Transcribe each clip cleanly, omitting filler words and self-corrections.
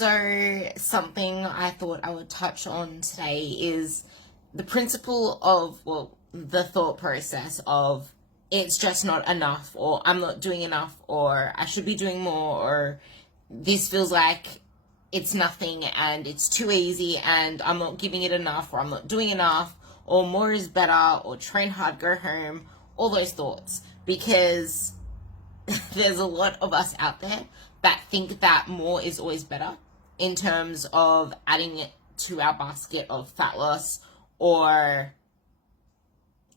So something I thought I would touch on today is the principle of, well, the thought process of it's just not enough, or I'm not doing enough, or I should be doing more, or this feels like it's nothing and it's too easy and I'm not giving it enough, or I'm not doing enough, or more is better, or train hard, go home, all those thoughts. Because there's a lot of us out there that think that more is always better in terms of adding it to our basket of fat loss or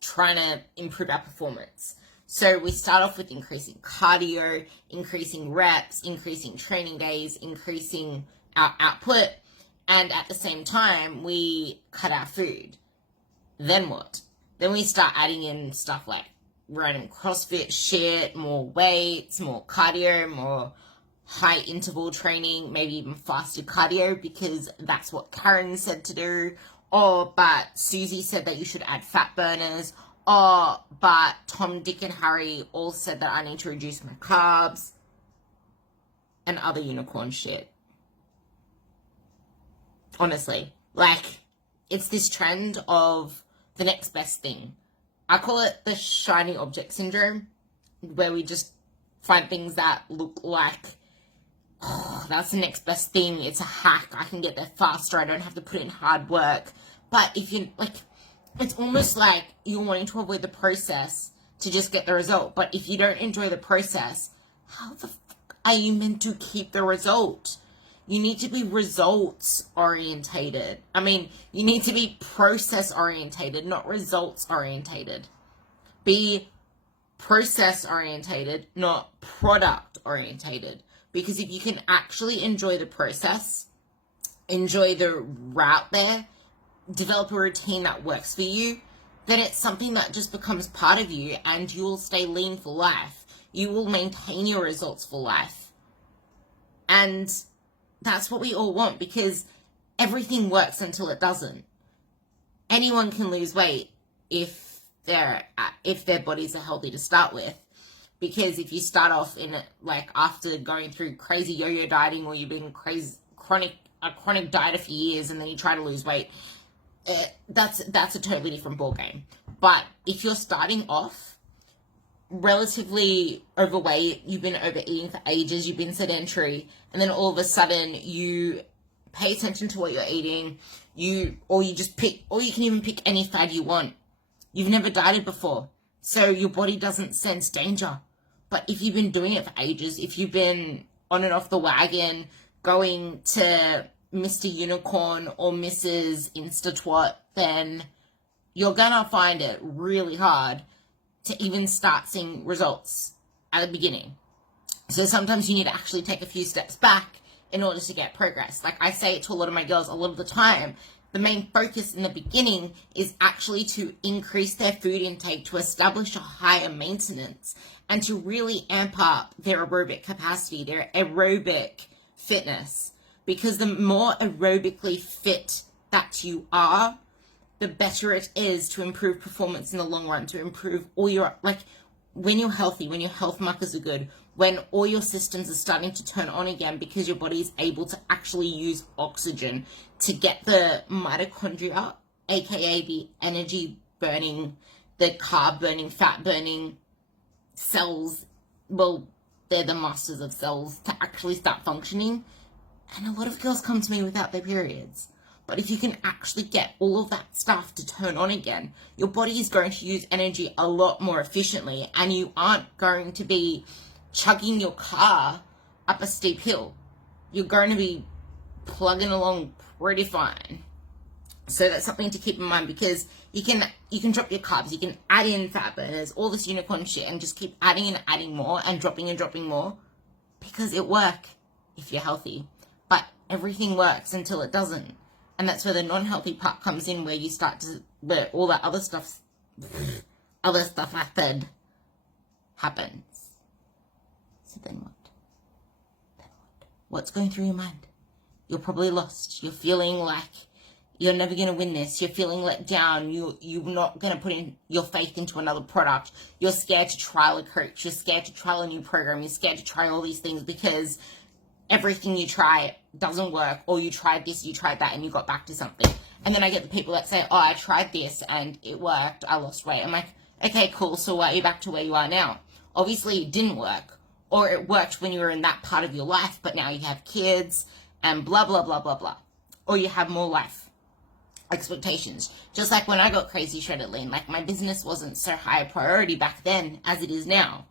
trying to improve our performance. So we start off with increasing cardio, increasing reps, increasing training days, increasing our output, and at the same time we cut our food. Then what? Then we start adding in stuff like random CrossFit shit, more weights, more cardio, more high interval training, maybe even fasted cardio, because that's what Karen said to do. Or, but Susie said that you should add fat burners. Or, but Tom, Dick, and Harry all said that I need to reduce my carbs. And other unicorn shit. Honestly, like, it's this trend of the next best thing. I call it the shiny object syndrome, where we just find things that look like, oh, that's the next best thing. It's a hack. I can get there faster. I don't have to put in hard work. But if you, like, it's almost like you're wanting to avoid the process to just get the result. But if you don't enjoy the process, how the fuck are you meant to keep the result? You need to be results orientated. I mean, you need to be process orientated, not results orientated. Be process orientated, not product orientated. Because if you can actually enjoy the process, enjoy the route there, develop a routine that works for you, then it's something that just becomes part of you and you will stay lean for life. You will maintain your results for life. And that's what we all want, because everything works until it doesn't. Anyone can lose weight if their bodies are healthy to start with. Because if you start off in like after going through crazy yo-yo dieting, or you've been a chronic dieter for years and then you try to lose weight, that's a totally different ballgame. But if you're starting off relatively overweight, you've been overeating for ages, you've been sedentary, and then all of a sudden you pay attention to what you're eating, you can even pick any fad you want. You've never dieted before, so your body doesn't sense danger. But if you've been doing it for ages, if you've been on and off the wagon, going to Mr. Unicorn or Mrs. Insta-Twat, then you're gonna find it really hard to even start seeing results at the beginning. So sometimes you need to actually take a few steps back in order to get progress. Like I say it to a lot of my girls a lot of the time, the main focus in the beginning is actually to increase their food intake, to establish a higher maintenance, and to really amp up their aerobic capacity, their aerobic fitness. Because the more aerobically fit that you are, the better it is to improve performance in the long run, to improve all your, like, when you're healthy, when your health markers are good, when all your systems are starting to turn on again because your body is able to actually use oxygen to get the mitochondria, aka the energy burning, the carb burning, fat burning cells, well, they're the masters of cells, to actually start functioning. And a lot of girls come to me without their periods. But if you can actually get all of that stuff to turn on again, your body is going to use energy a lot more efficiently, and you aren't going to be chugging your car up a steep hill. You're going to be plugging along pretty fine. So that's something to keep in mind, because you can drop your carbs, you can add in fat burners, all this unicorn shit, and just keep adding and adding more and dropping more, because it works if you're healthy. But everything works until it doesn't. And that's where the non-healthy part comes in, where you start to, where all that other stuff happens. So then what? What's going through your mind? You're probably lost. You're feeling like you're never going to win this. You're feeling let down. You're not going to put in your faith into another product. You're scared to trial a coach. You're scared to trial a new program. You're scared to try all these things because everything you try doesn't work, or you tried this, you tried that, and you got back to something. And then I get the people that say, oh, I tried this and it worked, I lost weight. I'm like, okay, cool, so why are you back to where you are now? Obviously it didn't work, or it worked when you were in that part of your life, but now you have kids and blah, blah, blah, blah, blah. Or you have more life expectations. Just like when I got crazy shredded lean, like my business wasn't so high a priority back then as it is now.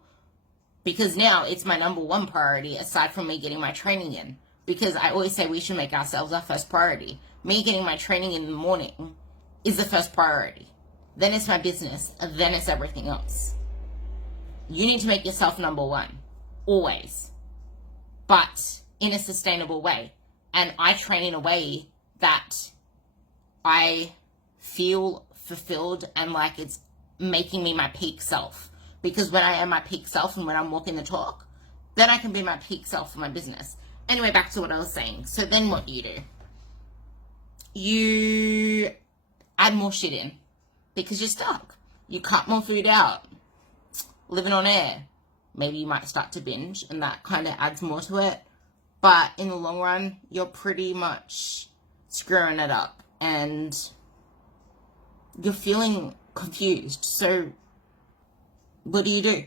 Because now it's my number one priority aside from me getting my training in. Because I always say we should make ourselves our first priority. Me getting my training in the morning is the first priority. Then it's my business, and then it's everything else. You need to make yourself number one. Always. But in a sustainable way. And I train in a way that I feel fulfilled and like it's making me my peak self. Because when I am my peak self and when I'm walking the talk, then I can be my peak self for my business. Anyway, back to what I was saying. So then what do? You add more shit in because you're stuck. You cut more food out. Living on air. Maybe you might start to binge and that kind of adds more to it. But in the long run, you're pretty much screwing it up and you're feeling confused. So what do?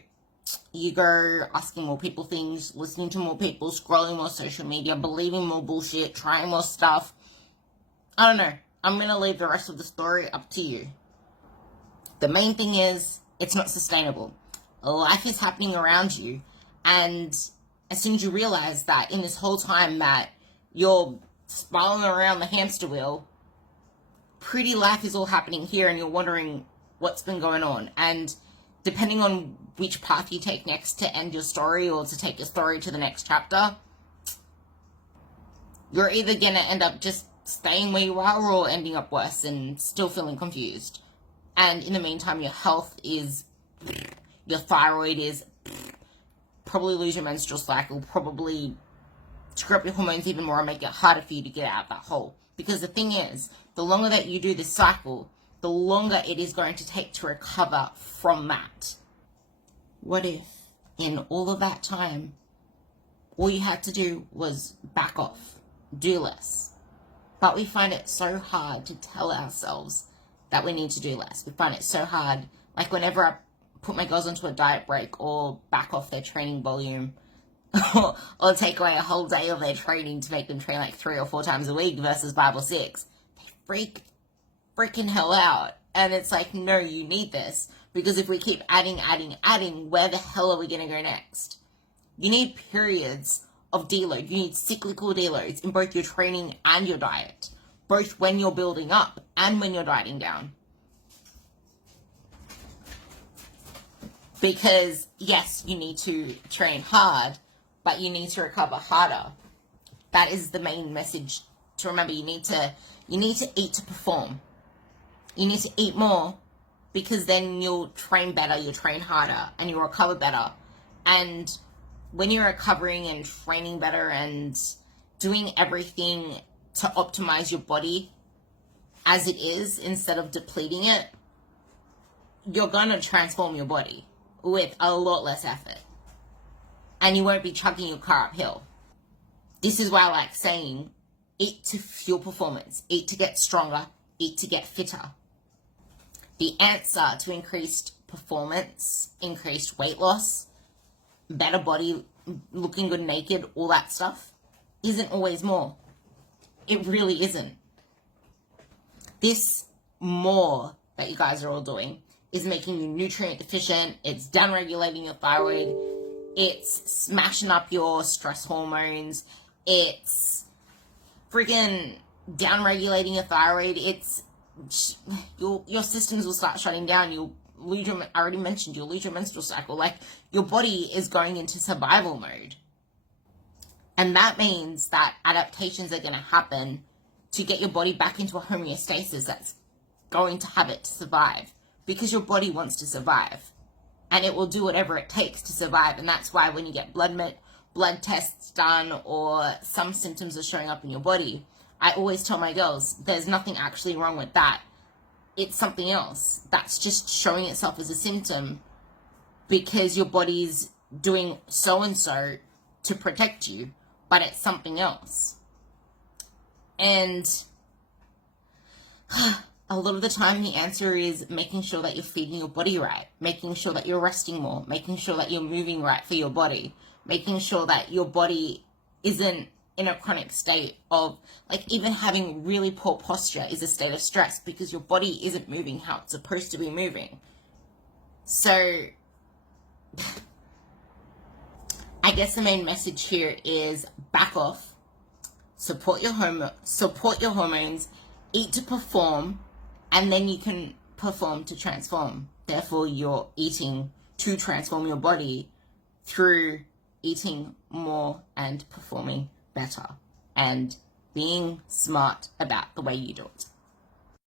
You go asking more people things, listening to more people, scrolling more social media, believing more bullshit, trying more stuff. I don't know. I'm going to leave the rest of the story up to you. The main thing is, it's not sustainable. Life is happening around you, and as soon as you realize that in this whole time that you're spiraling around the hamster wheel, pretty life is all happening here, and you're wondering what's been going on. And depending on which path you take next to end your story or to take your story to the next chapter, you're either going to end up just staying where you are or ending up worse and still feeling confused. And in the meantime, your health is, your thyroid is, probably lose your menstrual cycle, probably screw up your hormones even more and make it harder for you to get out of that hole. Because the thing is, the longer that you do this cycle, the longer it is going to take to recover from that. What if in all of that time, all you had to do was back off, do less? But we find it so hard to tell ourselves that we need to do less. We find it so hard, like whenever I put my girls onto a diet break or back off their training volume or take away a whole day of their training to make them train like 3 or 4 times a week versus 5 or 6, they freaking hell out. And it's like, no, you need this. Because if we keep adding, where the hell are we going to go next? You need periods of deload. You need cyclical deloads in both your training and your diet. Both when you're building up and when you're dieting down. Because, yes, you need to train hard, but you need to recover harder. That is the main message to remember. You need to eat to perform. You need to eat more because then you'll train better, you'll train harder, and you'll recover better. And when you're recovering and training better and doing everything to optimize your body as it is instead of depleting it, you're going to transform your body with a lot less effort. And you won't be chugging your car uphill. This is why I like saying, eat to fuel performance, eat to get stronger, eat to get fitter. The answer to increased performance, increased weight loss, better body, looking good naked, all that stuff, isn't always more. It really isn't. This more that you guys are all doing is making you nutrient deficient, it's downregulating your thyroid, it's smashing up your stress hormones, it's freaking downregulating your thyroid, it's your systems will start shutting down. You'll lose your, I already mentioned, you'll lose your menstrual cycle. Like, your body is going into survival mode. And that means that adaptations are going to happen to get your body back into a homeostasis that's going to have it to survive. Because your body wants to survive. And it will do whatever it takes to survive. And that's why when you get blood tests done or some symptoms are showing up in your body, I always tell my girls, there's nothing actually wrong with that. It's something else. That's just showing itself as a symptom because your body's doing so-and-so to protect you. but it's something else. And a lot of the time the answer is making sure that you're feeding your body right, making sure that you're resting more, making sure that you're moving right for your body, making sure that your body isn't in a chronic state of, like, even having really poor posture is a state of stress because your body isn't moving how it's supposed to be moving. So I guess the main message here is back off, support your hormones, eat to perform, and then you can perform to transform. Therefore, you're eating to transform your body through eating more and performing better and being smart about the way you do it.